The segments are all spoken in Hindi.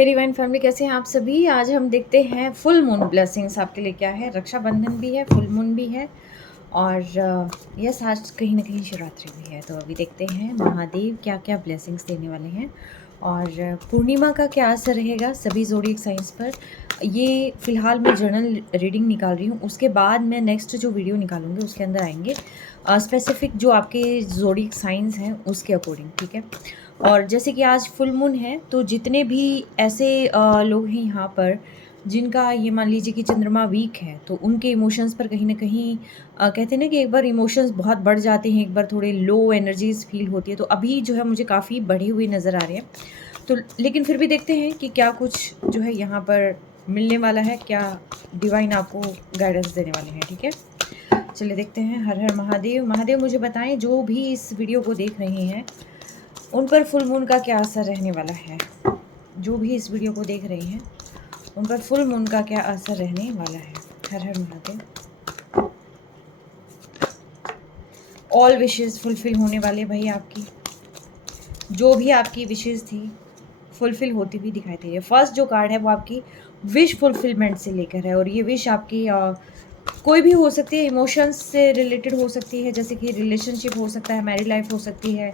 हे डिवाइन फैमिली, कैसे हैं आप सभी। आज हम देखते हैं फुल मून ब्लेसिंग्स आपके लिए क्या है। रक्षाबंधन भी है, फुल मून भी है और यस आज कहीं ना कहीं शिवरात्रि भी है। तो अभी देखते हैं महादेव क्या क्या ब्लेसिंग्स देने वाले हैं और पूर्णिमा का क्या असर रहेगा सभी ज़ोडिएक साइंस पर। ये फ़िलहाल मैं जर्नल रीडिंग निकाल रही हूँ, उसके बाद मैं नेक्स्ट जो वीडियो निकालूंगी उसके अंदर आएंगे स्पेसिफिक जो आपके ज़ोडिएक साइंस हैं उसके अकॉर्डिंग, ठीक है। और जैसे कि आज फुल मून है तो जितने भी ऐसे लोग हैं यहाँ पर जिनका ये मान लीजिए कि चंद्रमा वीक है तो उनके इमोशंस पर कहीं ना कहीं कहते हैं ना कि एक बार इमोशंस बहुत बढ़ जाते हैं, एक बार थोड़े लो एनर्जीज फील होती है। तो अभी जो है मुझे काफ़ी बढ़े हुए नज़र आ रहे हैं। तो लेकिन फिर भी देखते हैं कि क्या कुछ जो है यहाँ पर मिलने वाला है, क्या डिवाइन आपको गाइडेंस देने वाले हैं, ठीक है। चलिए देखते हैं। हर हर महादेव। महादेव मुझे बताएं जो भी इस वीडियो को देख रहे हैं उन पर फुल मून का क्या असर रहने वाला है। जो भी इस वीडियो को देख रहे हैं उन पर फुल मून का क्या असर रहने वाला है। हर हर महादेव। ऑल विशेस फुलफिल होने वाले भाई आपकी, जो भी आपकी विशेस थी फुलफिल होती हुई दिखाई दे रही है। फर्स्ट जो कार्ड है वो आपकी विश फुलफिलमेंट से लेकर है और ये विश आपकी कोई भी हो सकती है, इमोशंस से रिलेटेड हो सकती है, जैसे कि रिलेशनशिप हो सकता है, मैरिड लाइफ हो सकती है,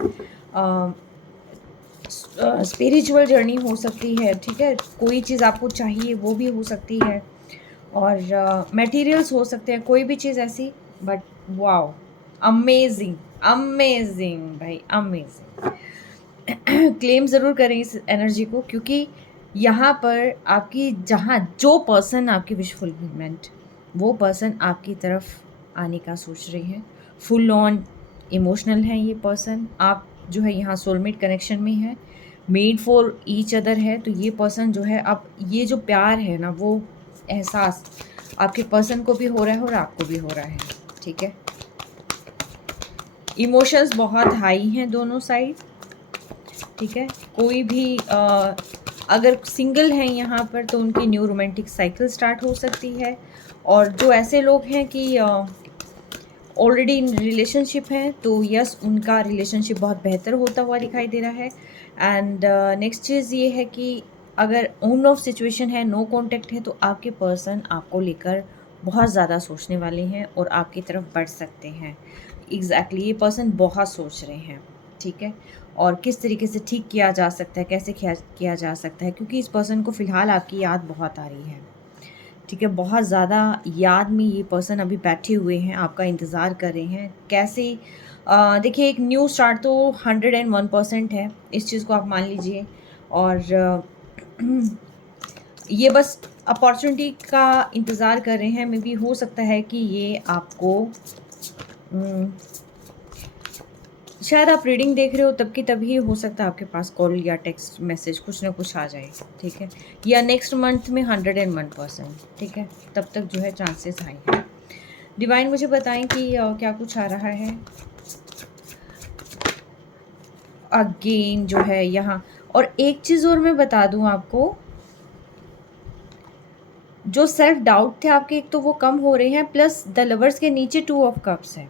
स्पिरिचुअल जर्नी हो सकती है, ठीक है। कोई चीज़ आपको चाहिए वो भी हो सकती है और मटेरियल्स हो सकते हैं, कोई भी चीज़ ऐसी। बट वाओ, अमेजिंग अमेजिंग भाई, अमेजिंग। क्लेम ज़रूर करें इस एनर्जी को, क्योंकि यहाँ पर आपकी जहाँ जो पर्सन आपकी विश फुलफिलमेंट, वो पर्सन आपकी तरफ आने का सोच रही है। फुल ऑन इमोशनल है ये पर्सन। आप जो है यहाँ सोलमेट कनेक्शन में है, मेड फॉर ईच अदर है। तो ये पर्सन जो है, अब ये जो प्यार है ना, वो एहसास आपके पर्सन को भी हो रहा है और आपको भी हो रहा है, ठीक है। इमोशंस बहुत हाई हैं दोनों साइड, ठीक है। कोई भी अगर सिंगल हैं यहाँ पर तो उनकी न्यू रोमांटिक साइकिल स्टार्ट हो सकती है। और जो ऐसे लोग हैं कि ऑलरेडी इन रिलेशनशिप हैं तो यस उनका रिलेशनशिप बहुत बेहतर होता हुआ दिखाई दे रहा है। एंड नेक्स्ट चीज़ ये है कि अगर ऑन ऑफ सिचुएशन है, नो कांटेक्ट है, तो आपके पर्सन आपको लेकर बहुत ज़्यादा सोचने वाले हैं और आपकी तरफ बढ़ सकते हैं। एग्जैक्टली ये पर्सन बहुत सोच रहे हैं, ठीक है। और किस तरीके से ठीक किया जा सकता है, कैसे किया जा सकता है, क्योंकि इस पर्सन को फ़िलहाल आपकी याद बहुत आ रही है, ठीक है। बहुत ज़्यादा याद में ये पर्सन अभी बैठे हुए हैं, आपका इंतज़ार कर रहे हैं। कैसे देखिए, एक न्यू स्टार्ट तो 101% है, इस चीज़ को आप मान लीजिए। और ये बस अपॉर्चुनिटी का इंतज़ार कर रहे हैं। मे बी हो सकता है कि ये आपको शायद आप रीडिंग देख रहे हो तब की तभी हो सकता है आपके पास कॉल या टेक्स्ट मैसेज कुछ ना कुछ आ जाए, ठीक है। या नेक्स्ट मंथ में 101%, ठीक है। तब तक जो है चांसेस हाई है। डिवाइन मुझे बताएं कि क्या कुछ आ रहा है। अगेन जो है यहाँ, और एक चीज़ और मैं बता दूं आपको, जो सेल्फ डाउट थे आपके, एक तो वो कम हो रहे हैं, प्लस द लवर्स के नीचे 2 ऑफ कप्स है।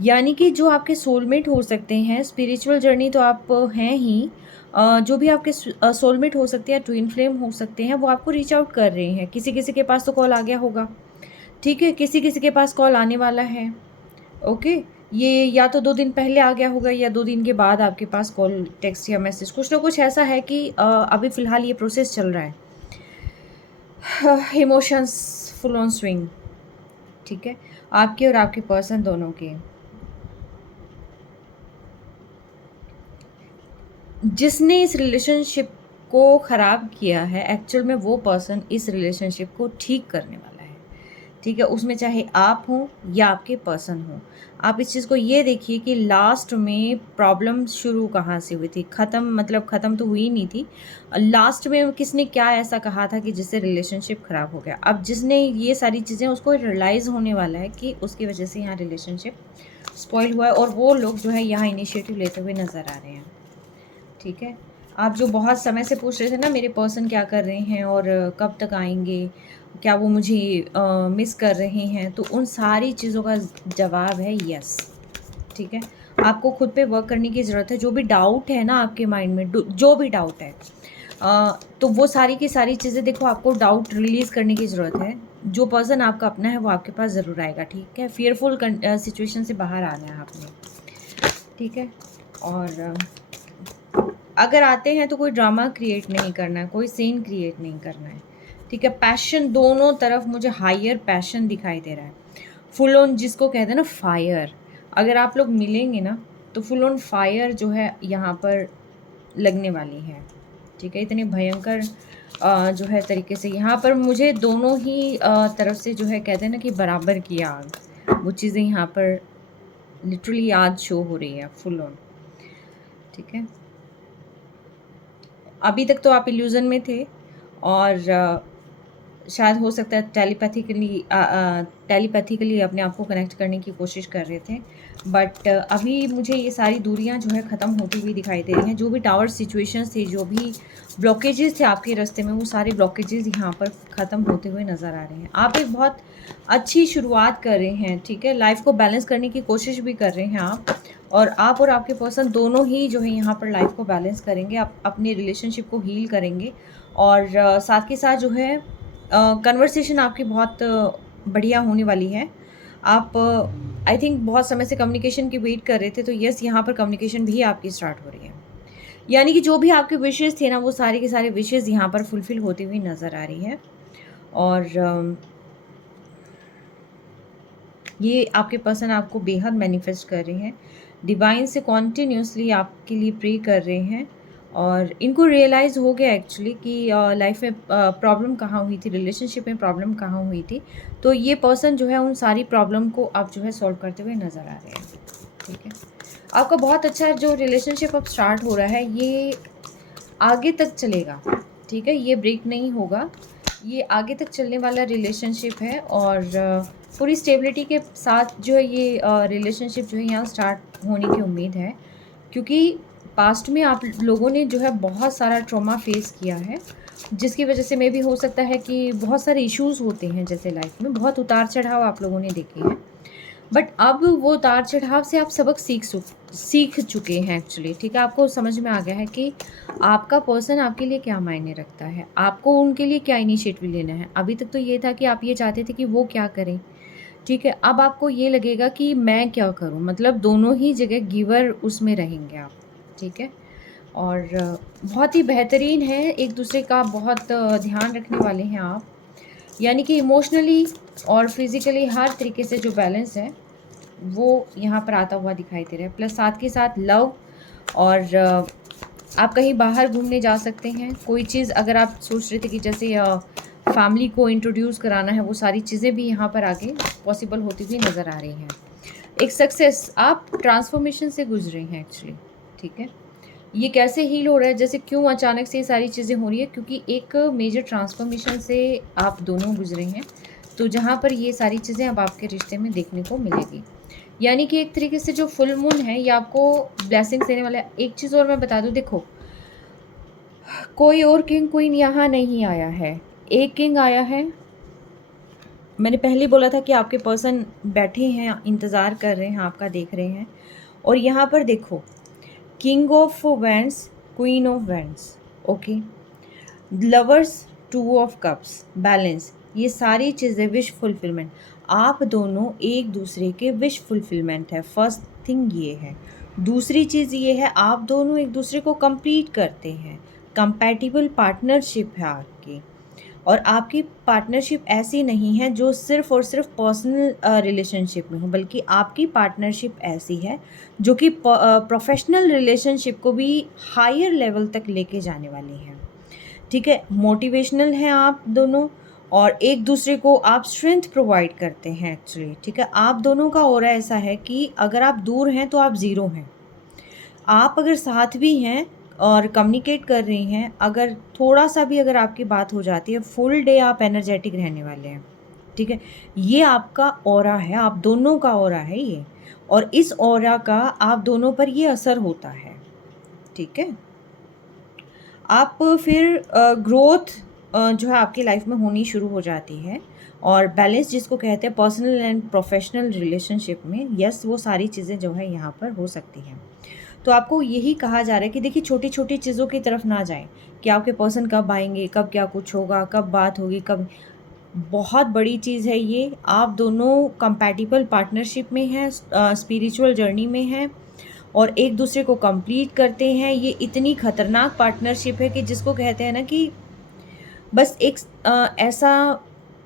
यानी कि जो आपके सोलमेट हो सकते हैं, स्पिरिचुअल जर्नी तो आप हैं ही, जो भी आपके सोलमेट हो सकते हैं, ट्विन फ्लेम हो सकते हैं, वो आपको रीच आउट कर रहे हैं। किसी किसी के पास तो कॉल आ गया होगा, ठीक है। किसी किसी के पास कॉल आने वाला है, ओके। ये या तो 2 दिन पहले आ गया होगा या 2 दिन के बाद आपके पास कॉल, टेक्स्ट या मैसेज, कुछ ना कुछ ऐसा है कि अभी फ़िलहाल ये प्रोसेस चल रहा है। इमोशंस फुल ऑन स्विंग, ठीक है। आपके और आपके पर्सन दोनों के। जिसने इस रिलेशनशिप को ख़राब किया है, एक्चुअल में वो पर्सन इस रिलेशनशिप को ठीक करने वाला है, ठीक है। उसमें चाहे आप हों या आपके पर्सन हों। आप इस चीज़ को ये देखिए कि लास्ट में प्रॉब्लम शुरू कहाँ से हुई थी, ख़त्म मतलब ख़त्म तो हुई नहीं थी। लास्ट में किसने क्या ऐसा कहा था कि जिससे रिलेशनशिप ख़राब हो गया। अब जिसने ये सारी चीज़ें, उसको रियलाइज़ होने वाला है कि उसकी वजह से यहाँ रिलेशनशिप स्पॉइल हुआ है, और वो लोग जो है यहाँ इनिशिएटिव लेते हुए नज़र आ रहे हैं, ठीक है। आप जो बहुत समय से पूछ रहे थे ना मेरे पर्सन क्या कर रहे हैं और कब तक आएंगे, क्या वो मुझे मिस कर रहे हैं, तो उन सारी चीज़ों का जवाब है यस, ठीक है। आपको खुद पे वर्क करने की ज़रूरत है। जो भी डाउट है ना आपके माइंड में, जो भी डाउट है, तो वो सारी की सारी चीज़ें देखो, आपको डाउट रिलीज़ करने की ज़रूरत है। जो पर्सन आपका अपना है वो आपके पास ज़रूर आएगा, ठीक है? फ़ियरफुल सिचुएशन से बाहर आना है आपने, ठीक है? और अगर आते हैं तो कोई ड्रामा क्रिएट नहीं करना है, कोई सीन क्रिएट नहीं करना है, ठीक है? पैशन दोनों तरफ मुझे हायर पैशन दिखाई दे रहा है। फुल ऑन जिसको कहते हैं ना फायर, अगर आप लोग मिलेंगे ना तो फुल ऑन फायर जो है यहाँ पर लगने वाली है, ठीक है? इतने भयंकर जो है तरीके से यहाँ पर मुझे दोनों ही तरफ से जो है कहते हैं ना कि बराबर की आग, वो चीज़ें यहाँ पर लिटरली आज शो हो रही है फुल ऑन, ठीक है? अभी तक तो आप इल्यूज़न में थे और शायद हो सकता है टेलीपैथिकली अपने आप को कनेक्ट करने की कोशिश कर रहे थे, बट अभी मुझे ये सारी दूरियां जो है ख़त्म होती हुई दिखाई दे रही हैं। जो भी टावर सिचुएशंस थे, जो भी ब्लॉकेजेस थे आपके रास्ते में, वो सारे ब्लॉकेजेस यहाँ पर ख़त्म होते हुए नज़र आ रहे हैं। आप एक बहुत अच्छी शुरुआत कर रहे हैं, ठीक है? लाइफ को बैलेंस करने की कोशिश भी कर रहे हैं आप और आपके पर्सन दोनों ही जो है यहाँ पर लाइफ को बैलेंस करेंगे, आप अपने रिलेशनशिप को हील करेंगे और साथ के साथ जो है कन्वर्सेशन आपकी बहुत बढ़िया होने वाली है। आप आई थिंक बहुत समय से कम्युनिकेशन की वेट कर रहे थे, तो यस, यहाँ पर कम्युनिकेशन भी आपकी स्टार्ट हो रही है। यानी कि जो भी आपके विशेज़ थे ना, वो सारे के सारे विशेज़ यहाँ पर फुलफ़िल होती हुई नज़र आ रही है। और ये आपके पर्सन आपको बेहद मैनिफेस्ट कर रहे हैं, डिवाइन से कॉन्टिन्यूसली आपके लिए प्रे कर रहे हैं और इनको रियलाइज़ हो गया एक्चुअली कि लाइफ में प्रॉब्लम कहाँ हुई थी, रिलेशनशिप में प्रॉब्लम कहाँ हुई थी। तो ये पर्सन जो है उन सारी प्रॉब्लम को आप जो है सॉल्व करते हुए नज़र आ रहे हैं, ठीक है? आपका बहुत अच्छा जो रिलेशनशिप अब स्टार्ट हो रहा है, ये आगे तक चलेगा, ठीक है? ये ब्रेक नहीं होगा, ये आगे तक चलने वाला रिलेशनशिप है और पूरी स्टेबिलिटी के साथ जो है ये रिलेशनशिप जो है यहाँ स्टार्ट होने की उम्मीद है, क्योंकि पास्ट में आप लोगों ने जो है बहुत सारा ट्रॉमा फेस किया है, जिसकी वजह से मे भी हो सकता है कि बहुत सारे इश्यूज़ होते हैं, जैसे लाइफ में बहुत उतार चढ़ाव आप लोगों ने देखे हैं, बट अब वो उतार चढ़ाव से आप सबक सीख चुके हैं एक्चुअली, ठीक है? आपको समझ में आ गया है कि आपका पर्सन आपके लिए क्या मायने रखता है, आपको उनके लिए क्या इनिशिएटिव लेना है। अभी तक तो ये था कि आप ये चाहते थे कि वो क्या करें, ठीक है? अब आपको ये लगेगा कि मैं क्या करूँ, मतलब दोनों ही जगह गिवर उसमें रहेंगे आप, ठीक है? और बहुत ही बेहतरीन है, एक दूसरे का बहुत ध्यान रखने वाले हैं आप, यानी कि इमोशनली और फिज़िकली हर तरीके से जो बैलेंस है वो यहाँ पर आता हुआ दिखाई दे रहा है। प्लस साथ के साथ लव और आप कहीं बाहर घूमने जा सकते हैं। कोई चीज़ अगर आप सोच रहे थे कि जैसे फैमिली को इंट्रोड्यूस कराना है, वो सारी चीज़ें भी यहाँ पर आगे पॉसिबल होती हुई नज़र आ रही हैं। एक सक्सेस, आप ट्रांसफॉर्मेशन से गुजरे हैं एक्चुअली, ठीक है? ये कैसे हील हो रहा है, जैसे क्यों अचानक से ये सारी चीज़ें हो रही है, क्योंकि एक मेजर ट्रांसफॉर्मेशन से आप दोनों गुजरे हैं, तो जहाँ पर ये सारी चीज़ें अब आपके रिश्ते में देखने को मिलेगी। यानी कि एक तरीके से जो फुल मून है ये आपको ब्लेसिंग्स देने वाला है। एक चीज़ और मैं बता दूँ, देखो, कोई और किंग क्वीन यहाँ नहीं आया है, एक किंग आया है। मैंने पहले बोला था कि आपके पर्सन बैठे हैं, इंतज़ार कर रहे हैं, आपका देख रहे हैं। और यहाँ पर देखो, king of wands, queen of wands, okay, lovers, two of cups, balance, ये सारी चीज़ें विश फुलफिलमेंट, आप दोनों एक दूसरे के विश फुलफिलमेंट है, फर्स्ट थिंग ये है। दूसरी चीज़ ये है, आप दोनों एक दूसरे को कंप्लीट करते हैं, कंपैटिबल पार्टनरशिप है आपकी। और आपकी पार्टनरशिप ऐसी नहीं है जो सिर्फ़ और सिर्फ पर्सनल रिलेशनशिप में हो, बल्कि आपकी पार्टनरशिप ऐसी है जो कि प्रोफेशनल रिलेशनशिप को भी हायर लेवल तक लेके जाने वाली है, ठीक है? मोटिवेशनल हैं आप दोनों और एक दूसरे को आप स्ट्रेंथ प्रोवाइड करते हैं एक्चुअली, ठीक है? आप दोनों का ऑरा ऐसा है कि अगर आप दूर हैं तो आप ज़ीरो हैं, आप अगर साथ भी हैं और कम्युनिकेट कर रही हैं, अगर थोड़ा-सा भी अगर आपकी बात हो जाती है, फुल डे आप एनर्जेटिक रहने वाले हैं, ठीक है? ये आपका ऑरा है, आप दोनों का ऑरा है ये, और इस ऑरा का आप दोनों पर ये असर होता है, ठीक है? आप फिर ग्रोथ जो है आपकी लाइफ में होनी शुरू हो जाती है और बैलेंस जिसको कहते हैं पर्सनल एंड प्रोफेशनल रिलेशनशिप में, यस, वो सारी चीज़ें जो है यहाँ पर हो सकती हैं। तो आपको यही कहा जा रहा है कि देखिए छोटी छोटी चीज़ों की तरफ ना जाएं कि आपके पर्सन कब आएंगे, कब क्या कुछ होगा, कब बात होगी, कब। बहुत बड़ी चीज़ है ये। आप दोनों कंपैटिबल पार्टनरशिप में हैं, स्पिरिचुअल जर्नी में हैं और एक दूसरे को कंप्लीट करते हैं। ये इतनी खतरनाक पार्टनरशिप है कि जिसको कहते हैं ना कि बस एक ऐसा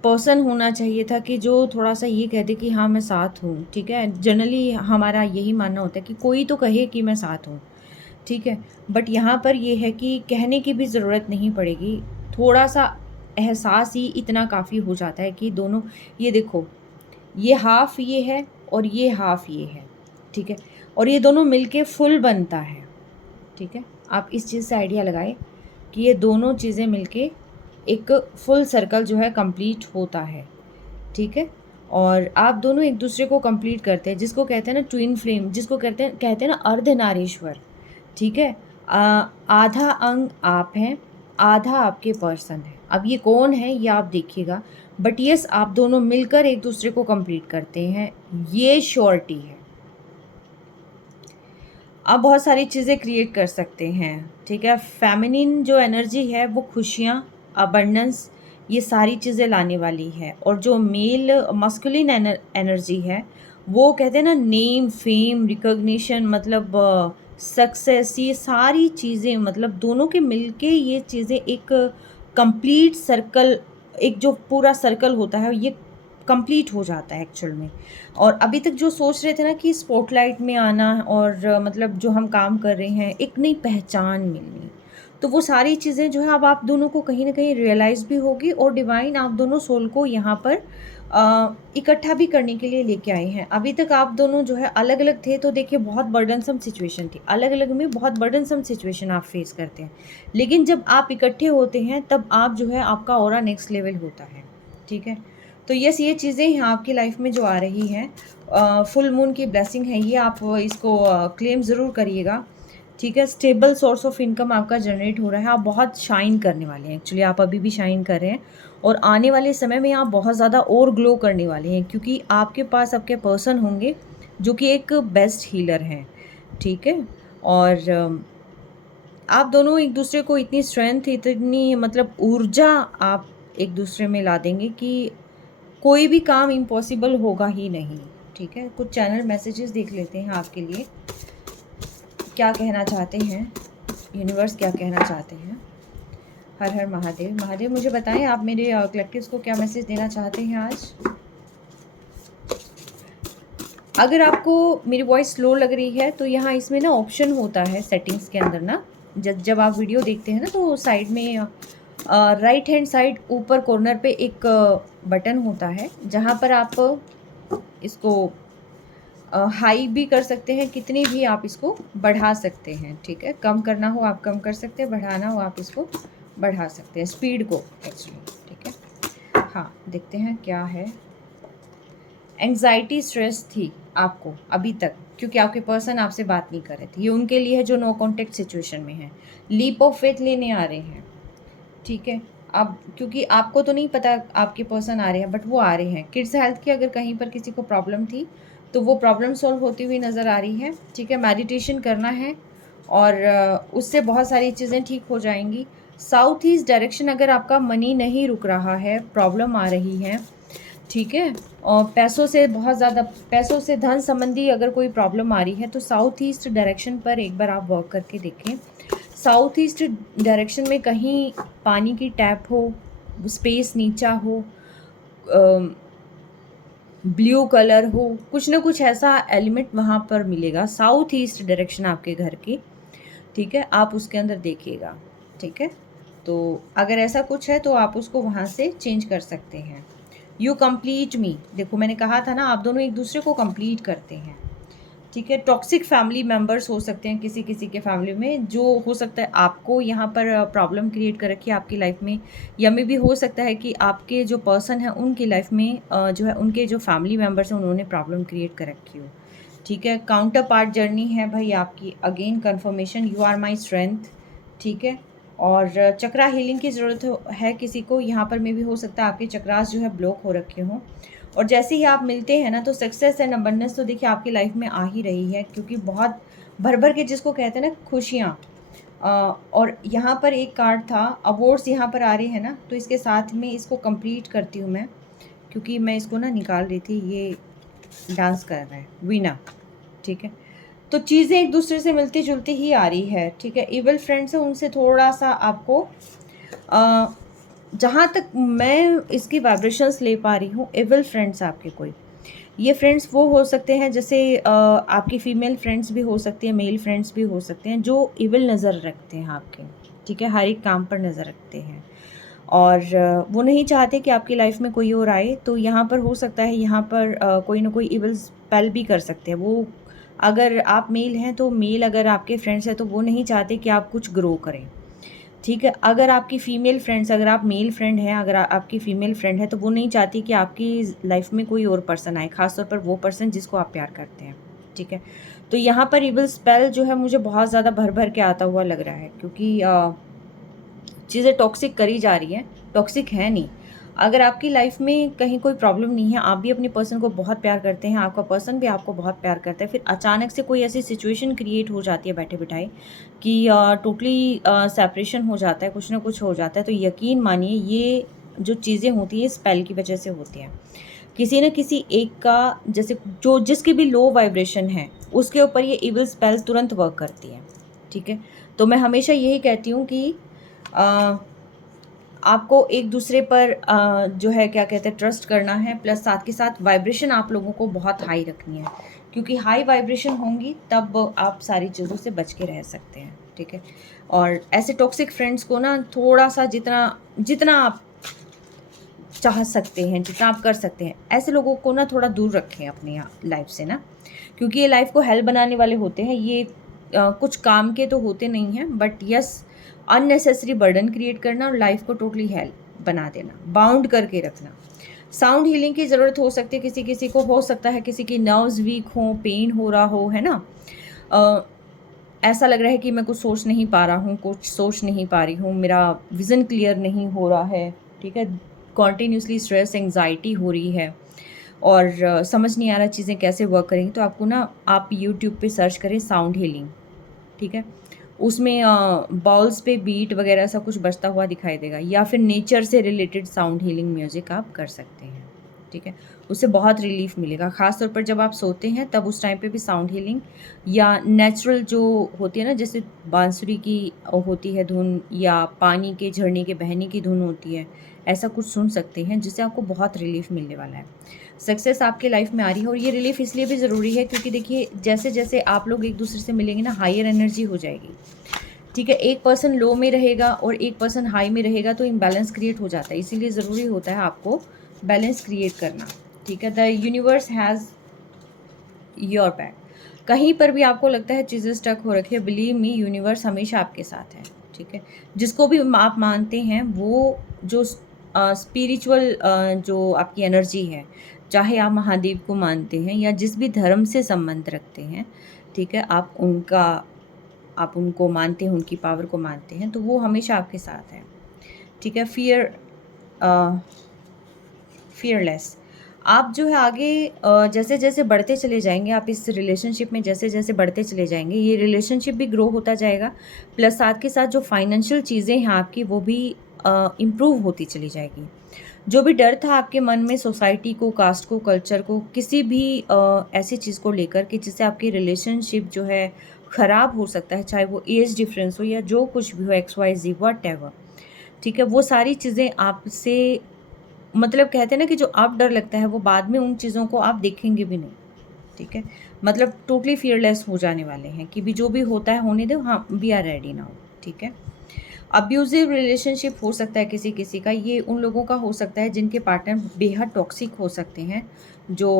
पर्सन होना चाहिए था कि जो थोड़ा सा ये कह दे कि हाँ मैं साथ हूँ, ठीक है। जनरली हमारा यही मानना होता है कि कोई तो कहे कि मैं साथ हूँ, ठीक है। बट यहाँ पर ये है कि कहने की भी ज़रूरत नहीं पड़ेगी, थोड़ा सा एहसास ही इतना काफ़ी हो जाता है कि दोनों, ये देखो ये हाफ ये है और ये हाफ ये है, ठीक है, और ये दोनों मिलके फुल बनता है, ठीक है। आप इस चीज़ से आइडिया लगाए कि ये दोनों चीज़ें मिलके एक फुल सर्कल जो है कंप्लीट होता है, ठीक है। और आप दोनों एक दूसरे को कंप्लीट करते हैं, जिसको कहते हैं ना ट्विन फ्लेम, जिसको कहते हैं ना अर्धनारीश्वर, ठीक है। आधा अंग आप हैं, आधा आपके पर्सन है। अब ये कौन है ये आप देखिएगा, बट यस आप दोनों मिलकर एक दूसरे को कंप्लीट करते हैं, ये श्योरिटी है। आप बहुत सारी चीज़ें क्रिएट कर सकते हैं, ठीक है। फेमिनिन जो एनर्जी है वो खुशियाँ, अबंडेंस, ये सारी चीज़ें लाने वाली है। और जो मेल मस्कुलिन एनर्जी है वो कहते हैं ना नेम, फेम, रिकॉग्निशन, मतलब सक्सेस, ये सारी चीज़ें, मतलब दोनों के मिलके ये चीज़ें एक कंप्लीट सर्कल, एक जो पूरा सर्कल होता है ये कंप्लीट हो जाता है एक्चुअल में। और अभी तक जो सोच रहे थे ना कि स्पॉटलाइट में आना और मतलब जो हम काम कर रहे हैं एक नई पहचान मिलनी, तो वो सारी चीज़ें जो है अब आप दोनों को कहीं ना कहीं रियलाइज़ भी होगी और डिवाइन आप दोनों सोल को यहाँ पर इकट्ठा भी करने के लिए लेके आए हैं। अभी तक आप दोनों जो है अलग अलग थे तो देखिए बहुत बर्डनसम सिचुएशन थी, अलग अलग में बहुत बर्डनसम सिचुएशन आप फेस करते हैं, लेकिन जब आप इकट्ठे होते हैं तब आप जो है आपका ऑरा नेक्स्ट लेवल होता है, ठीक है। तो यस ये चीज़ें यहाँ आपकी लाइफ में जो आ रही हैं फुल मून की ब्लेसिंग है ये, आप इसको क्लेम ज़रूर करिएगा, ठीक है। स्टेबल सोर्स ऑफ इनकम आपका जनरेट हो रहा है, आप बहुत शाइन करने वाले हैं, एक्चुअली आप अभी भी शाइन कर रहे हैं और आने वाले समय में आप बहुत ज़्यादा और ग्लो करने वाले हैं, क्योंकि आपके पास आपके पर्सन होंगे जो कि एक बेस्ट हीलर हैं, ठीक है। और आप दोनों एक दूसरे को इतनी स्ट्रेंथ, इतनी मतलब ऊर्जा आप एक दूसरे में ला देंगे कि कोई भी काम इम्पॉसिबल होगा ही नहीं, ठीक है। कुछ चैनल मैसेजेस देख लेते हैं आपके लिए, क्या कहना चाहते हैं यूनिवर्स, क्या कहना चाहते हैं। हर हर महादेव। महादेव मुझे बताएं आप मेरे कलेक्टिव्स को क्या मैसेज देना चाहते हैं आज। अगर आपको मेरी वॉइस स्लो लग रही है तो यहाँ इसमें ना ऑप्शन होता है सेटिंग्स के अंदर ना, जब आप वीडियो देखते हैं ना तो साइड में राइट हैंड साइड ऊपर कॉर्नर पे एक बटन होता है जहाँ पर आप इसको हाई भी कर सकते हैं, कितनी भी आप इसको बढ़ा सकते हैं, ठीक है। कम करना हो आप कम कर सकते हैं, बढ़ाना हो आप इसको बढ़ा सकते हैं, स्पीड को एक्चुअली, ठीक है। हाँ देखते हैं क्या है। एंग्जाइटी स्ट्रेस थी आपको अभी तक क्योंकि आपके पर्सन आपसे बात नहीं कर रहे थे, ये उनके लिए है जो नो कॉन्टेक्ट सिचुएशन में है। लीप ऑफ फेथ लेने आ रहे हैं, ठीक है। अब क्योंकि आपको तो नहीं पता आपके पर्सन आ रहे हैं बट वो आ रहे हैं। किड्स हेल्थ की अगर कहीं पर किसी को प्रॉब्लम थी तो वो प्रॉब्लम सॉल्व होती हुई नज़र आ रही है, ठीक है। मेडिटेशन करना है और उससे बहुत सारी चीज़ें ठीक हो जाएंगी। साउथ ईस्ट डायरेक्शन अगर आपका मनी नहीं रुक रहा है, प्रॉब्लम आ रही है, ठीक है, और पैसों से बहुत ज़्यादा, पैसों से धन संबंधी अगर कोई प्रॉब्लम आ रही है तो साउथ ईस्ट डायरेक्शन पर एक बार आप वर्क करके देखें। साउथ ईस्ट डायरेक्शन में कहीं पानी की टैप हो, स्पेस नीचा हो, ब्लू कलर हो, कुछ ना कुछ ऐसा एलिमेंट वहाँ पर मिलेगा साउथ ईस्ट डायरेक्शन आपके घर की, ठीक है। आप उसके अंदर देखिएगा, ठीक है। तो अगर ऐसा कुछ है तो आप उसको वहाँ से चेंज कर सकते हैं। यू कंप्लीट मी, देखो मैंने कहा था ना आप दोनों एक दूसरे को कंप्लीट करते हैं, ठीक है। टॉक्सिक फैमिली मेम्बर्स हो सकते हैं किसी किसी के फैमिली में, जो हो सकता है आपको यहाँ पर प्रॉब्लम क्रिएट कर रखी है आपकी लाइफ में, या मे भी हो सकता है कि आपके जो पर्सन है उनकी लाइफ में जो है उनके जो फैमिली मेम्बर्स हैं उन्होंने प्रॉब्लम क्रिएट कर रखी हो, ठीक है। काउंटर पार्ट जर्नी है भाई आपकी, again confirmation you are my strength, ठीक है। और चक्रा हीलिंग की ज़रूरत है किसी को, यहाँ पर में भी हो सकता है आपके चक्रास जो है ब्लॉक हो रखे हों। और जैसे ही आप मिलते हैं ना तो सक्सेस एंड अबंडेंस तो देखिए आपकी लाइफ में आ ही रही है, क्योंकि बहुत भर भर के जिसको कहते हैं ना खुशियाँ। और यहाँ पर एक कार्ड था, अवार्ड्स यहाँ पर आ रहे हैं ना, तो इसके साथ में इसको कंप्लीट करती हूँ मैं, क्योंकि मैं इसको ना निकाल रही थी। ये डांस कर रहा है वीना, ठीक है। तो चीज़ें एक दूसरे से मिलती जुलती ही आ रही है, ठीक है। इवल फ्रेंड्स है, उनसे थोड़ा सा आपको जहाँ तक मैं इसकी वाइब्रेशंस ले पा रही हूँ, इवल फ्रेंड्स आपके कोई, ये फ्रेंड्स वो हो सकते हैं जैसे आपकी फ़ीमेल फ्रेंड्स भी हो सकती हैं, मेल फ्रेंड्स भी हो सकते हैं, जो इविल नज़र रखते हैं आपके, ठीक है। हर एक काम पर नज़र रखते हैं और वो नहीं चाहते कि आपकी लाइफ में कोई और आए। तो यहाँ पर हो सकता है, यहाँ पर कोई ना कोई इविल स्पेल भी कर सकते हैं वो। अगर आप मेल हैं तो मेल, अगर आपके फ्रेंड्स हैं तो वो नहीं चाहते कि आप कुछ ग्रो करें, ठीक है। अगर आपकी फ़ीमेल फ्रेंड्स, अगर आप मेल फ्रेंड हैं, अगर आपकी फ़ीमेल फ्रेंड है, तो वो नहीं चाहती कि आपकी लाइफ में कोई और पर्सन आए, ख़ास तौर पर वो पर्सन जिसको आप प्यार करते हैं, ठीक है। तो यहाँ पर इविल स्पेल जो है मुझे बहुत ज़्यादा भर भर के आता हुआ लग रहा है, क्योंकि चीज़ें टॉक्सिक करी जा रही हैं, टॉक्सिक है नहीं। अगर आपकी लाइफ में कहीं कोई प्रॉब्लम नहीं है, आप भी अपने पर्सन को बहुत प्यार करते हैं, आपका पर्सन भी आपको बहुत प्यार करता है, फिर अचानक से कोई ऐसी सिचुएशन क्रिएट हो जाती है बैठे बिठाए कि टोटली सेपरेशन हो जाता है, कुछ ना कुछ हो जाता है, तो यकीन मानिए ये जो चीज़ें होती हैं स्पेल की वजह से होती हैं। किसी न किसी एक का, जैसे जो जिसकी भी लो वाइब्रेशन है, उसके ऊपर ये इविल स्पेल तुरंत वर्क करती है, ठीक है। तो मैं हमेशा यही कहती हूँ कि आपको एक दूसरे पर जो है क्या कहते हैं ट्रस्ट करना है, प्लस साथ के साथ वाइब्रेशन आप लोगों को बहुत हाई रखनी है, क्योंकि हाई वाइब्रेशन होंगी तब आप सारी चीज़ों से बच के रह सकते हैं, ठीक है। और ऐसे टॉक्सिक फ्रेंड्स को ना थोड़ा सा जितना जितना आप चाह सकते हैं, जितना आप कर सकते हैं, ऐसे लोगों को ना थोड़ा दूर रखें अपनी लाइफ से ना, क्योंकि ये लाइफ को हेल बनाने वाले होते हैं। ये कुछ काम के तो होते नहीं हैं, but yes, unnecessary burden create करना और लाइफ को टोटली हेल बना देना, बाउंड करके रखना। साउंड हीलिंग की ज़रूरत हो सकती है, किसी किसी को हो सकता है, किसी की नर्व्स वीक हो, पेन हो रहा हो, है ना। ऐसा लग रहा है कि मैं कुछ सोच नहीं पा रहा हूँ, कुछ सोच नहीं पा रही हूँ, मेरा विज़न क्लियर नहीं हो रहा है, ठीक है। कॉन्टीन्यूसली स्ट्रेस, एंग्जाइटी हो रही है और समझ नहीं आ रहा चीज़ें कैसे वर्क करेंगी, तो आपको ना, आप यूट्यूब पे सर्च करें साउंड हीलिंग, ठीक है। उसमें बाउल्स पे बीट वगैरह सब कुछ बजता हुआ दिखाई देगा, या फिर नेचर से रिलेटेड साउंड हीलिंग म्यूज़िक आप कर सकते हैं, ठीक है। उससे बहुत रिलीफ मिलेगा, ख़ास तौर पर जब आप सोते हैं तब उस टाइम पे भी साउंड हीलिंग या नेचुरल जो होती है ना, जैसे बांसुरी की होती है धुन, या पानी के झरने के बहने की धुन होती है, ऐसा कुछ सुन सकते हैं, जिससे आपको बहुत रिलीफ मिलने वाला है। सक्सेस आपके लाइफ में आ रही है, और ये रिलीफ इसलिए भी ज़रूरी है क्योंकि देखिए, जैसे जैसे आप लोग एक दूसरे से मिलेंगे ना, हायर एनर्जी हो जाएगी, ठीक है। एक पर्सन लो में रहेगा और एक पर्सन हाई में रहेगा, तो इम्बैलेंस क्रिएट हो जाता है। इसीलिए ज़रूरी होता है आपको बैलेंस क्रिएट करना, ठीक है। The universe has your back. कहीं पर भी आपको लगता है चीज़ें स्टक हो रखी है, बिलीव मी, यूनिवर्स हमेशा आपके साथ है, ठीक है। जिसको भी आप मानते हैं, वो जो स्पिरिचुअल जो आपकी एनर्जी है, चाहे आप महादेव को मानते हैं या जिस भी धर्म से संबंध रखते हैं, ठीक है, आप उनको मानते हैं, उनकी पावर को मानते हैं, तो वो हमेशा आपके साथ है, ठीक है। फियरलेस। आप जो है आगे जैसे जैसे बढ़ते चले जाएंगे, आप इस रिलेशनशिप में जैसे जैसे बढ़ते चले जाएंगे, ये रिलेशनशिप भी ग्रो होता जाएगा, प्लस साथ के साथ जो फाइनेंशियल चीज़ें हैं आपकी, वो भी इम्प्रूव होती चली जाएगी। जो भी डर था आपके मन में सोसाइटी को, कास्ट को, कल्चर को, किसी भी ऐसी चीज़ को लेकर कि जिससे आपकी रिलेशनशिप जो है ख़राब हो सकता है, चाहे वो एज डिफरेंस हो या जो कुछ भी हो, XYZ व्हाटएवर, ठीक है, वो सारी चीज़ें आपसे, मतलब कहते हैं ना कि जो अब डर लगता है वो बाद में उन चीज़ों को आप देखेंगे भी नहीं, ठीक है। मतलब टोटली फियरलेस हो जाने वाले हैं कि भी जो भी होता है होने दो, हाँ, वी आर रेडी नाउ, ठीक है। अब्यूज़िव रिलेशनशिप हो सकता है किसी किसी का, ये उन लोगों का हो सकता है जिनके पार्टनर बेहद टॉक्सिक हो सकते हैं, जो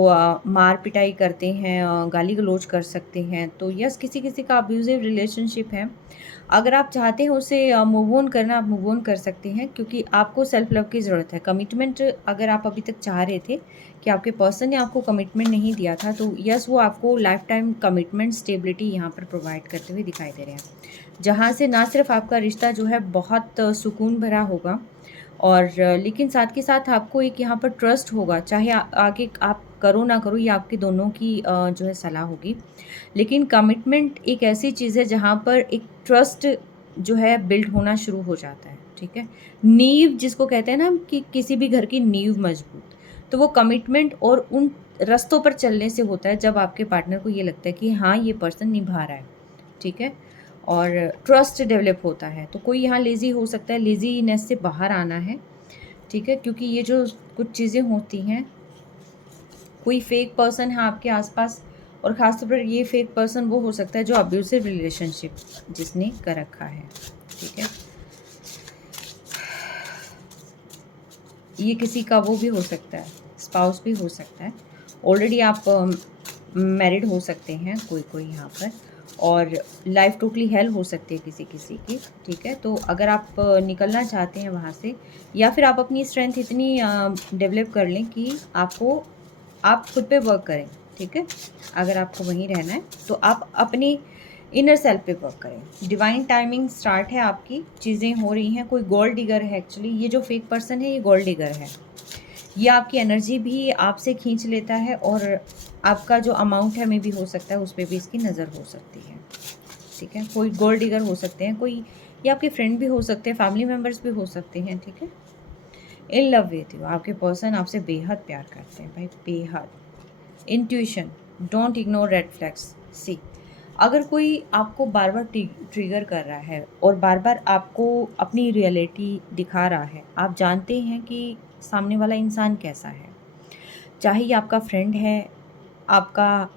मार पिटाई करते हैं, गाली गलौज कर सकते हैं, तो यस, किसी किसी का अब्यूज़िव रिलेशनशिप है। अगर आप चाहते हैं उसे मूव ऑन करना, आप मूव ऑन कर सकते हैं, क्योंकि आपको सेल्फ लव की ज़रूरत है। कमिटमेंट अगर आप अभी तक चाह रहे थे कि आपके पर्सन ने आपको कमिटमेंट नहीं दिया था, तो यस, वो आपको लाइफ टाइम कमिटमेंट, स्टेबिलिटी यहाँ पर प्रोवाइड करते हुए दिखाई दे रहे हैं। जहाँ से ना सिर्फ आपका रिश्ता जो है बहुत सुकून भरा होगा और लेकिन साथ के साथ आपको एक यहाँ पर ट्रस्ट होगा, चाहे आगे आप करो ना करो, ये आपके दोनों की जो है सलाह होगी। लेकिन कमिटमेंट एक ऐसी चीज़ है जहाँ पर एक ट्रस्ट जो है बिल्ड होना शुरू हो जाता है, ठीक है? नींव जिसको कहते हैं ना कि किसी भी घर की नींव मजबूत, तो वो कमिटमेंट और उन रास्तों पर चलने से होता है जब आपके पार्टनर को ये लगता है कि हाँ, ये पर्सन निभा रहा है, ठीक है? और ट्रस्ट डेवलप होता है। तो कोई यहाँ लेज़ी हो सकता है, लेज़ीनेस से बाहर आना है, ठीक है? क्योंकि ये जो कुछ चीज़ें होती हैं, कोई फेक पर्सन है आपके आसपास और ख़ासतौर पर ये फेक पर्सन वो हो सकता है जो अब्यूसिव रिलेशनशिप जिसने कर रखा है, ठीक है? ये किसी का वो भी हो सकता है, स्पाउस भी हो सकता है। ऑलरेडी आप मैरिड हो सकते हैं कोई यहाँ पर, और लाइफ टोटली हेल हो सकती है किसी की, ठीक है? तो अगर आप निकलना चाहते हैं वहाँ से, या फिर आप अपनी स्ट्रेंथ इतनी डेवलप कर लें कि आप खुद पे वर्क करें, ठीक है? अगर आपको वहीं रहना है तो आप अपनी इनर सेल्फ पे वर्क करें। डिवाइन टाइमिंग स्टार्ट है आपकी, चीज़ें हो रही हैं। कोई गोल्ड डिगर है एक्चुअली, ये जो फेक पर्सन है ये गोल्ड डिगर है। ये आपकी एनर्जी भी आपसे खींच लेता है और आपका जो अमाउंट है में भी हो सकता है उस पर भी इसकी नज़र हो सकती है, ठीक है? कोई गोल्ड डिगर हो सकते हैं, कोई ये आपके फ्रेंड भी हो सकते हैं, फैमिली मेम्बर्स भी हो सकते हैं, ठीक है? इन लव विद यू, आपके पर्सन आपसे बेहद प्यार करते हैं भाई, बेहद। Intuition, don't ignore red flags. See, अगर कोई आपको बार बार ट्रिगर कर रहा है और बार बार आपको अपनी रियलिटी दिखा रहा है, आप जानते हैं कि सामने वाला इंसान कैसा है, चाहे ये आपका फ्रेंड है, आपका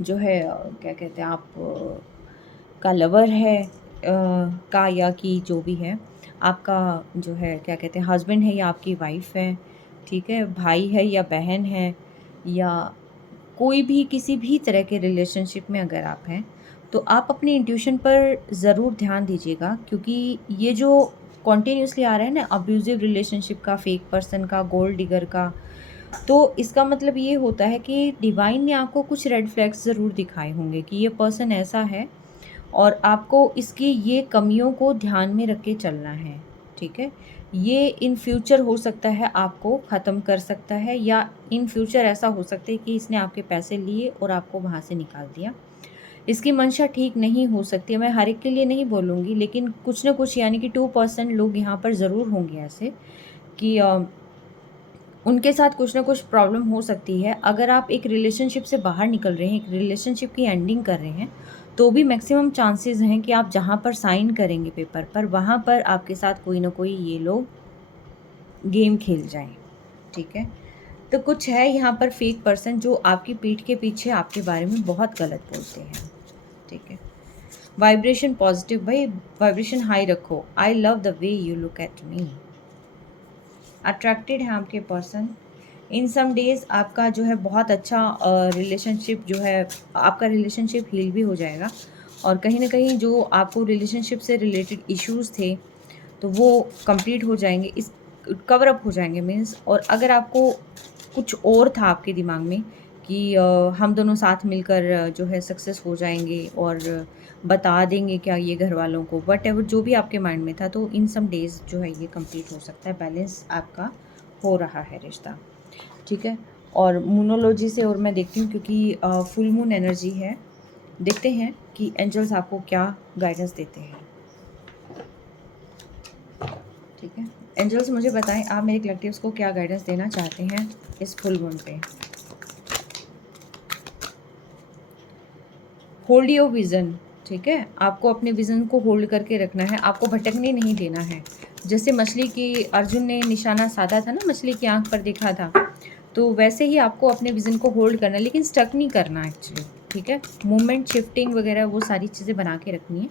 जो है क्या कहते हैं आप का लवर है का या की जो भी है, आपका जो है क्या कहते हैं हस्बैंड है या आपकी वाइफ है, ठीक है? भाई है या बहन है, या कोई भी किसी भी तरह के रिलेशनशिप में अगर आप हैं, तो आप अपनी इंट्यूशन पर ज़रूर ध्यान दीजिएगा, क्योंकि ये जो कॉन्टिन्यूसली आ रहा है ना अब्यूज़िव रिलेशनशिप का, फेक पर्सन का, गोल्ड डिगर का, तो इसका मतलब ये होता है कि डिवाइन ने आपको कुछ रेड फ्लैग्स ज़रूर दिखाए होंगे कि ये पर्सन ऐसा है और आपको इसकी ये कमियों को ध्यान में रख के चलना है, ठीक है? ये इन फ्यूचर हो सकता है आपको ख़त्म कर सकता है, या इन फ्यूचर ऐसा हो सकता है कि इसने आपके पैसे लिए और आपको वहाँ से निकाल दिया। इसकी मंशा ठीक नहीं हो सकती है, मैं हर एक के लिए नहीं बोलूँगी, लेकिन कुछ ना कुछ यानी कि 2% लोग यहाँ पर ज़रूर होंगे ऐसे कि उनके साथ कुछ ना कुछ प्रॉब्लम हो सकती है। अगर आप एक रिलेशनशिप से बाहर निकल रहे हैं, एक रिलेशनशिप की एंडिंग कर रहे हैं, तो भी मैक्सिमम चांसेस हैं कि आप जहाँ पर साइन करेंगे पेपर पर, वहाँ पर आपके साथ कोई ना कोई ये लोग गेम खेल जाएँ, ठीक है? तो कुछ है यहाँ पर फेक पर्सन जो आपकी पीठ के पीछे आपके बारे में बहुत गलत बोलते हैं, ठीक है? वाइब्रेशन पॉजिटिव भाई, वाइब्रेशन हाई रखो। I love the way you look at me. Attracted है आपके पर्सन। इन सम डेज़ आपका जो है बहुत अच्छा रिलेशनशिप जो है, आपका रिलेशनशिप हील भी हो जाएगा और कहीं ना कहीं जो आपको रिलेशनशिप से रिलेटेड इश्यूज़ थे तो वो कंप्लीट हो जाएंगे, इस कवर अप हो जाएंगे मीन्स। और अगर आपको कुछ और था आपके दिमाग में कि हम दोनों साथ मिलकर जो है सक्सेस हो जाएंगे और बता देंगे क्या ये घर वालों को, वट एवर जो भी आपके माइंड में था, तो इन सम डेज़ जो है ये कंप्लीट हो सकता है, बैलेंस आपका हो रहा है रिश्ता, ठीक है? और मूनोलॉजी से और मैं देखती हूँ क्योंकि फुल मून एनर्जी है, देखते हैं कि एंजल्स आपको क्या गाइडेंस देते हैं, ठीक है? एंजल्स मुझे बताएं आप मेरे कलेक्टिव्स को क्या गाइडेंस देना चाहते हैं इस फुल मून पे। होल्ड योर विज़न, ठीक है? आपको अपने विज़न को होल्ड करके रखना है, आपको भटकने नहीं देना है। जैसे मछली की अर्जुन ने निशाना साधा था ना, मछली की आंख पर देखा था, तो वैसे ही आपको अपने विज़न को होल्ड करना है, लेकिन स्टक नहीं करना एक्चुअली, ठीक है? मूवमेंट, शिफ्टिंग वगैरह वो सारी चीज़ें बना के रखनी है,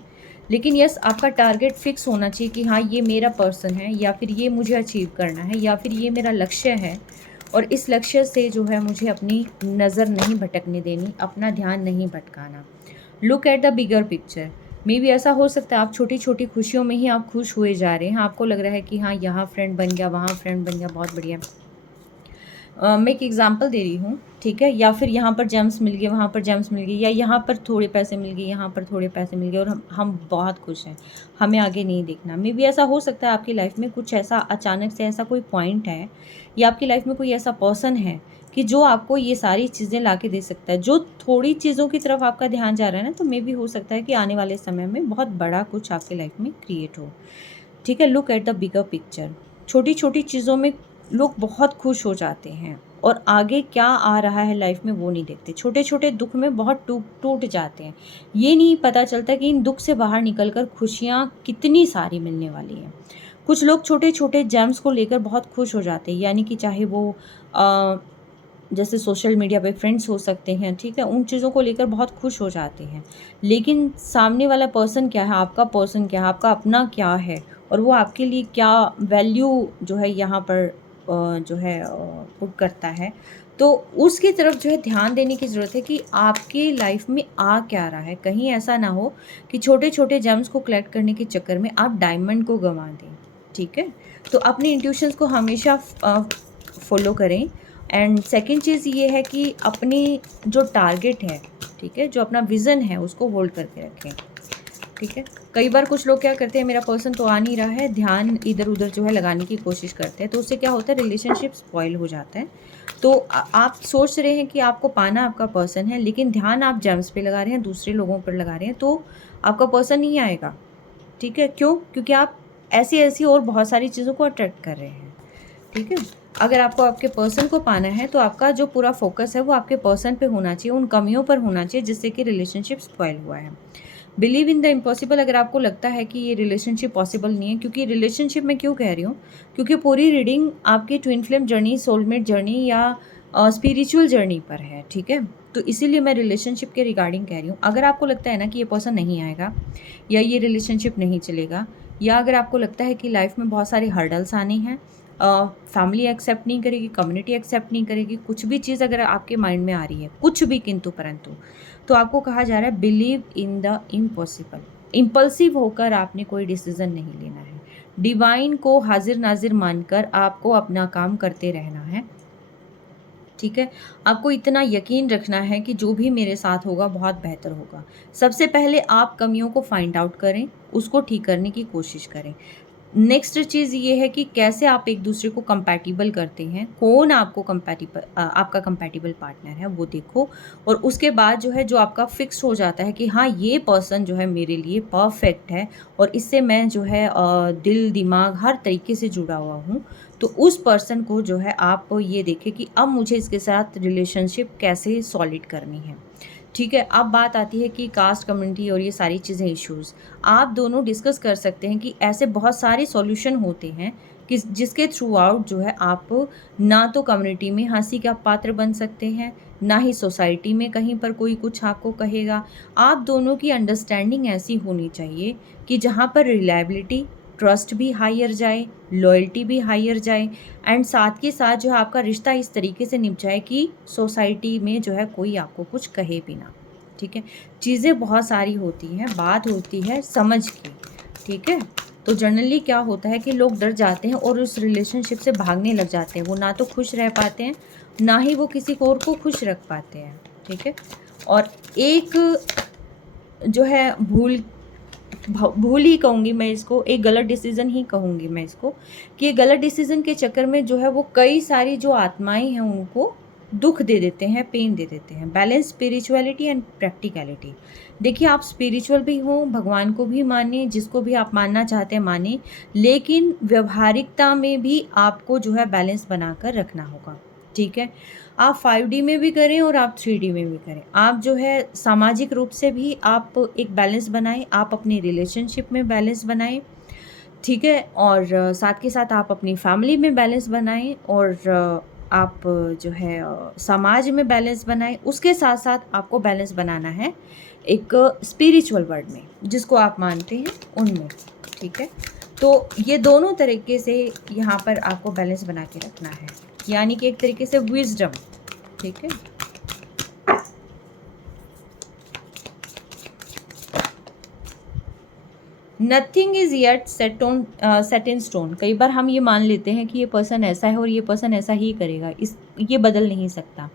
लेकिन यस आपका टारगेट फिक्स होना चाहिए कि हाँ ये मेरा पर्सन है, या फिर ये मुझे अचीव करना है, या फिर ये मेरा लक्ष्य है और इस लक्ष्य से जो है मुझे अपनी नज़र नहीं भटकने देनी, अपना ध्यान नहीं भटकाना। Look at the bigger picture. Maybe ऐसा हो सकता है आप छोटी छोटी खुशियों में ही आप खुश हुए जा रहे हैं, आपको लग रहा है कि हाँ यहाँ फ्रेंड बन गया, वहाँ फ्रेंड बन गया, बहुत बढ़िया, मैं एक एग्जांपल दे रही हूँ, ठीक है? या फिर यहाँ पर जेम्स मिल गए, वहाँ पर जेम्स मिल गए, या यहाँ पर थोड़े पैसे मिल गए, यहाँ पर थोड़े पैसे मिल गए और हम बहुत खुश हैं, हमें आगे नहीं देखना। मे बी ऐसा हो सकता है आपकी लाइफ में कुछ ऐसा अचानक से ऐसा कोई पॉइंट है, या आपकी लाइफ में कोई ऐसा पर्सन है कि जो आपको ये सारी चीज़ें ला के दे सकता है। जो थोड़ी चीज़ों की तरफ आपका ध्यान जा रहा है ना, तो मे बी हो सकता है कि आने वाले समय में बहुत बड़ा कुछ आपकी लाइफ में क्रिएट हो, ठीक है? Look at the bigger picture. छोटी-छोटी चीज़ों में लोग बहुत खुश हो जाते हैं और आगे क्या आ रहा है लाइफ में वो नहीं देखते। छोटे-छोटे दुःख में बहुत टूट जाते हैं। ये नहीं पता चलता कि इन दुःख से बाहर निकल कर खुशियाँ कितनी सारी मिलने वाली हैं। कुछ लोग छोटे-छोटे जेम्स को लेकर बहुत खुश हो जाते हैं, यानी कि चाहे वो अ, जैसे सोशल मीडिया पे फ्रेंड्स हो सकते हैं, ठीक है? उन चीज़ों को लेकर बहुत खुश हो जाते हैं। लेकिन सामने वाला पर्सन क्या है, आपका पर्सन क्या है, आपका अपना क्या है और वो आपके लिए क्या वैल्यू जो है यहाँ पर जो है पुट करता है, तो उसकी तरफ जो है ध्यान देने की ज़रूरत है कि आपकी लाइफ में आ क्या रहा है। कहीं ऐसा ना हो कि छोटे-छोटे जेम्स को कलेक्ट करने के चक्कर में आप डायमंड को गँवा दें, ठीक है? तो अपनी इंट्यूशंस को हमेशा फॉलो करें। एंड सेकंड चीज़ ये है कि अपनी जो टारगेट है, ठीक है, जो अपना विज़न है उसको होल्ड करके रखें, ठीक है? कई बार कुछ लोग क्या करते हैं, मेरा पर्सन तो आ नहीं रहा है, ध्यान इधर-उधर जो है लगाने की कोशिश करते हैं, तो उससे क्या होता है, रिलेशनशिप स्पॉइल हो जाता है। तो आप सोच रहे हैं कि आपको पाना आपका पर्सन है, लेकिन ध्यान आप जेम्स पे लगा रहे हैं, दूसरे लोगों पर लगा रहे हैं, तो आपका पर्सन नहीं आएगा, ठीक है? क्यों? क्योंकि आप ऐसी-ऐसी और बहुत सारी चीज़ों को अट्रैक्ट कर रहे हैं, ठीक है? अगर आपको आपके पर्सन को पाना है, तो आपका जो पूरा फ़ोकस है वो आपके पर्सन पे होना चाहिए, उन कमियों पर होना चाहिए जिससे कि रिलेशनशिप स्पॉइल हुआ है। Believe in the impossible. अगर आपको लगता है कि ये रिलेशनशिप पॉसिबल नहीं है, क्योंकि रिलेशनशिप मैं क्यों कह रही हूँ, क्योंकि पूरी रीडिंग आपकी twin flame journey, soulmate journey या स्पिरिचुअल जर्नी पर है, ठीक है? तो इसीलिए मैं रिलेशनशिप के रिगार्डिंग कह रही हूँ। अगर आपको लगता है ना कि ये पर्सन नहीं आएगा या ये रिलेशनशिप नहीं चलेगा, या अगर आपको लगता है कि लाइफ में बहुत सारे हर्डल्स आने हैं, फैमिली एक्सेप्ट नहीं करेगी, कम्युनिटी एक्सेप्ट नहीं करेगी, कुछ भी चीज़ अगर आपके माइंड में आ रही है, कुछ भी किंतु परंतु, तो आपको कहा जा रहा है believe in the impossible. Impulsive होकर आपने कोई डिसीजन नहीं लेना है। डिवाइन को हाजिर नाजिर मानकर आपको अपना काम करते रहना है, ठीक है? आपको इतना यकीन रखना है कि जो भी मेरे साथ होगा बहुत बेहतर होगा। सबसे पहले आप कमियों को फाइंड आउट करें, उसको ठीक करने की कोशिश करें। नेक्स्ट चीज़ ये है कि कैसे आप एक दूसरे को कंपैटिबल करते हैं, कौन आपको आपका कंपैटिबल पार्टनर है वो देखो, और उसके बाद जो है जो आपका फिक्स हो जाता है कि हाँ, ये पर्सन जो है मेरे लिए परफेक्ट है और इससे मैं जो है दिल दिमाग हर तरीके से जुड़ा हुआ हूँ, तो उस पर्सन को जो है आप ये देखें कि अब मुझे इसके साथ रिलेशनशिप कैसे सॉलिड करनी है, ठीक है? अब बात आती है कि कास्ट, कम्युनिटी और ये सारी चीज़ें इश्यूज़ आप दोनों डिस्कस कर सकते हैं कि ऐसे बहुत सारे सॉल्यूशन होते हैं कि जिसके थ्रू आउट जो है आप ना तो कम्युनिटी में हँसी का पात्र बन सकते हैं, ना ही सोसाइटी में कहीं पर कोई कुछ आपको कहेगा। आप दोनों की अंडरस्टैंडिंग ऐसी होनी चाहिए कि जहाँ पर रिलायबिलिटी, ट्रस्ट भी हायर जाए, लॉयल्टी भी हायर जाए, एंड साथ के साथ जो है आपका रिश्ता इस तरीके से निभ जाए कि सोसाइटी में जो है कोई आपको कुछ कहे भी ना, ठीक है? चीज़ें बहुत सारी होती हैं, बात होती है समझ की, ठीक है? तो जनरली क्या होता है कि लोग डर जाते हैं और उस रिलेशनशिप से भागने लग जाते हैं। वो ना तो खुश रह पाते हैं, ना ही वो किसी और को खुश रख पाते हैं, ठीक है? और एक जो है भूल ही कहूँगी मैं इसको, एक गलत डिसीज़न ही कहूँगी मैं इसको, कि ये गलत डिसीज़न के चक्कर में जो है वो कई सारी जो आत्माएँ हैं उनको दुःख दे देते हैं, पेन दे देते हैं। Balance spirituality and practicality. देखिए, आप स्पिरिचुअल भी हो, भगवान को भी मानें, जिसको भी आप मानना चाहते हैं मानें, लेकिन व्यावहारिकता में भी आपको जो है बैलेंस बनाकर रखना होगा, ठीक है? आप 5D में भी करें और आप 3D में भी करें। आप जो है सामाजिक रूप से भी आप एक बैलेंस बनाएँ, आप अपनी रिलेशनशिप में बैलेंस बनाएँ, ठीक है? और साथ के साथ आप अपनी फैमिली में बैलेंस बनाएँ, और आप जो है समाज में बैलेंस बनाएँ। उसके साथ-साथ आपको बैलेंस बनाना है एक स्पिरिचुअल वर्ल्ड में, जिसको आप मानते हैं उनमें, ठीक है? तो ये दोनों तरीके से यहाँ पर आपको बैलेंस बना के रखना है, यानी कि एक तरीके से विज़डम, ठीक है? Nothing is yet set in stone. कई बार हम ये मान लेते हैं कि ये पर्सन ऐसा है और ये पर्सन ऐसा ही करेगा, ये बदल नहीं सकता।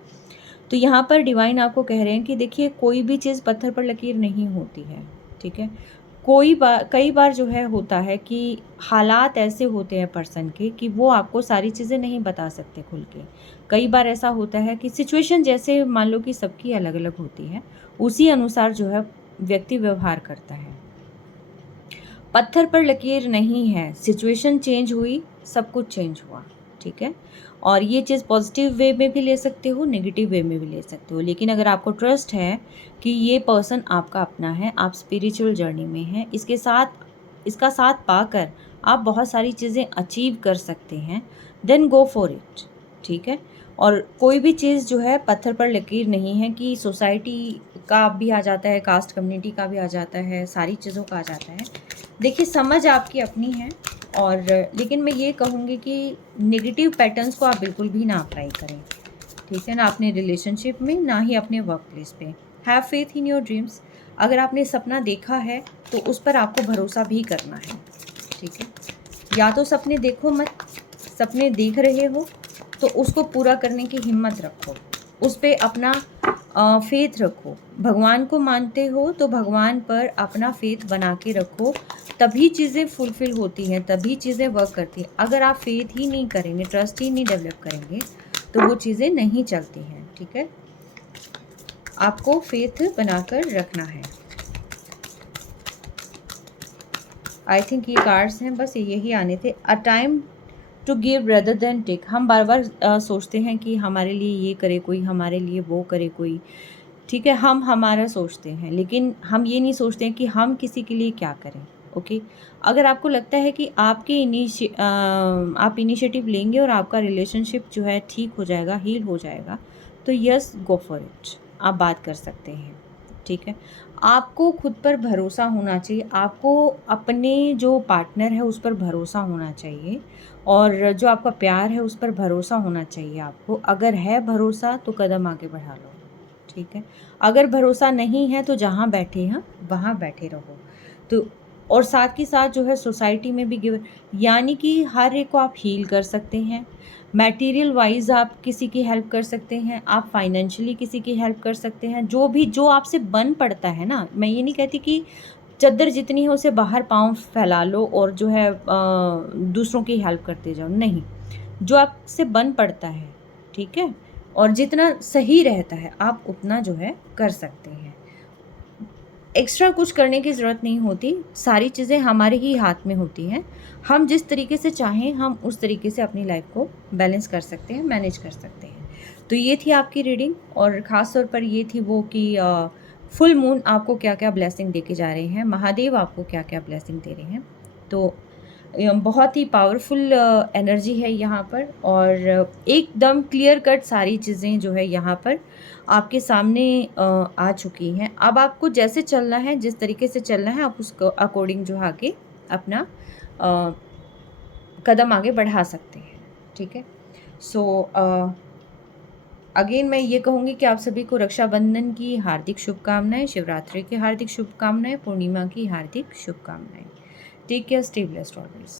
तो यहाँ पर डिवाइन आपको कह रहे हैं कि देखिए, कोई भी चीज़ पत्थर पर लकीर नहीं होती है, ठीक है। कई बार जो है होता है कि हालात ऐसे होते हैं पर्सन के कि वो आपको सारी चीज़ें नहीं बता सकते खुल के। कई बार ऐसा होता है कि सिचुएशन जैसे मान लो कि सबकी अलग अलग होती है, उसी अनुसार जो है व्यक्ति व्यवहार करता है। पत्थर पर लकीर नहीं है, सिचुएशन चेंज हुई, सब कुछ चेंज हुआ, ठीक है। और ये चीज़ पॉजिटिव वे में भी ले सकते हो, नेगेटिव वे में भी ले सकते हो, लेकिन अगर आपको ट्रस्ट है कि ये पर्सन आपका अपना है, आप स्पिरिचुअल जर्नी में हैं, इसका साथ पाकर आप बहुत सारी चीज़ें अचीव कर सकते हैं, देन गो फॉर इट, ठीक है। और कोई भी चीज़ जो है पत्थर पर लकीर नहीं है कि सोसाइटी का भी आ जाता है, कास्ट कम्युनिटी का भी आ जाता है, सारी चीज़ों का आ जाता है। देखिए, समझ आपकी अपनी है, और लेकिन मैं ये कहूँगी कि नेगेटिव पैटर्न्स को आप बिल्कुल भी ना अप्लाई करें, ठीक है ना, अपने रिलेशनशिप में, ना ही अपने वर्क प्लेस पे। Have faith in your dreams. अगर आपने सपना देखा है तो उस पर आपको भरोसा भी करना है, ठीक है। या तो सपने देखो मत, सपने देख रहे हो तो उसको पूरा करने की हिम्मत रखो, उस पर अपना फेथ रखो। भगवान को मानते हो तो भगवान पर अपना फेथ बना के रखो, तभी चीज़ें फुलफ़िल होती हैं, तभी चीज़ें वर्क करती हैं। अगर आप फेथ ही नहीं करेंगे, ट्रस्ट ही नहीं डेवलप करेंगे, तो वो चीज़ें नहीं चलती हैं, ठीक है। आपको फेथ बनाकर रखना है। आई थिंक ये कार्ड्स हैं, बस यही आने थे। A time to give rather than take. हम बार बार सोचते हैं कि हमारे लिए ये करे कोई, हमारे लिए वो करे कोई, ठीक है। हम हमारा सोचते हैं, लेकिन हम ये नहीं सोचते हैं कि हम किसी के लिए क्या करें, ओके। अगर आपको लगता है कि आप इनिशिएटिव लेंगे और आपका रिलेशनशिप जो है ठीक हो जाएगा, हील हो जाएगा, तो यस, गो फॉर इट, आप बात कर सकते हैं, ठीक है। आपको खुद पर भरोसा होना चाहिए, आपको अपने जो पार्टनर है उस पर भरोसा होना चाहिए, और जो आपका प्यार है उस पर भरोसा होना चाहिए आपको। अगर है भरोसा तो कदम आगे बढ़ा लो, ठीक है। अगर भरोसा नहीं है तो जहाँ बैठे हैं वहाँ बैठे रहो। तो और साथ ही साथ जो है सोसाइटी में भी गिव, यानी कि हर एक को आप हील कर सकते हैं। मटेरियल वाइज आप किसी की हेल्प कर सकते हैं, आप फाइनेंशियली किसी की हेल्प कर सकते हैं, जो आपसे बन पड़ता है ना। मैं ये नहीं कहती कि चद्दर जितनी है उसे बाहर पाँव फैला लो और जो है दूसरों की हेल्प करते जाओ, नहीं। जो आपसे बन पड़ता है, ठीक है, और जितना सही रहता है आप उतना जो है कर सकते हैं। एक्स्ट्रा कुछ करने की ज़रूरत नहीं होती, सारी चीज़ें हमारे ही हाथ में होती हैं। हम जिस तरीके से चाहें हम उस तरीके से अपनी लाइफ को बैलेंस कर सकते हैं, मैनेज कर सकते हैं। तो ये थी आपकी रीडिंग, और ख़ास तौर पर ये थी वो कि फुल मून आपको क्या क्या ब्लेसिंग दे के जा रहे हैं, महादेव आपको क्या क्या ब्लेसिंग दे रहे हैं। तो बहुत ही पावरफुल एनर्जी है यहाँ पर, और एकदम क्लियर कट सारी चीज़ें जो है यहाँ पर आपके सामने आ चुकी हैं। अब आपको जैसे चलना है, जिस तरीके से चलना है, आप उसको अकॉर्डिंग जो है आगे अपना कदम आगे बढ़ा सकते हैं, ठीक है। सो अगेन मैं ये कहूँगी कि आप सभी को रक्षाबंधन की हार्दिक शुभकामनाएं, शिवरात्रि की हार्दिक शुभकामनाएं, पूर्णिमा की हार्दिक शुभकामनाएं। Take care, stay blessed always.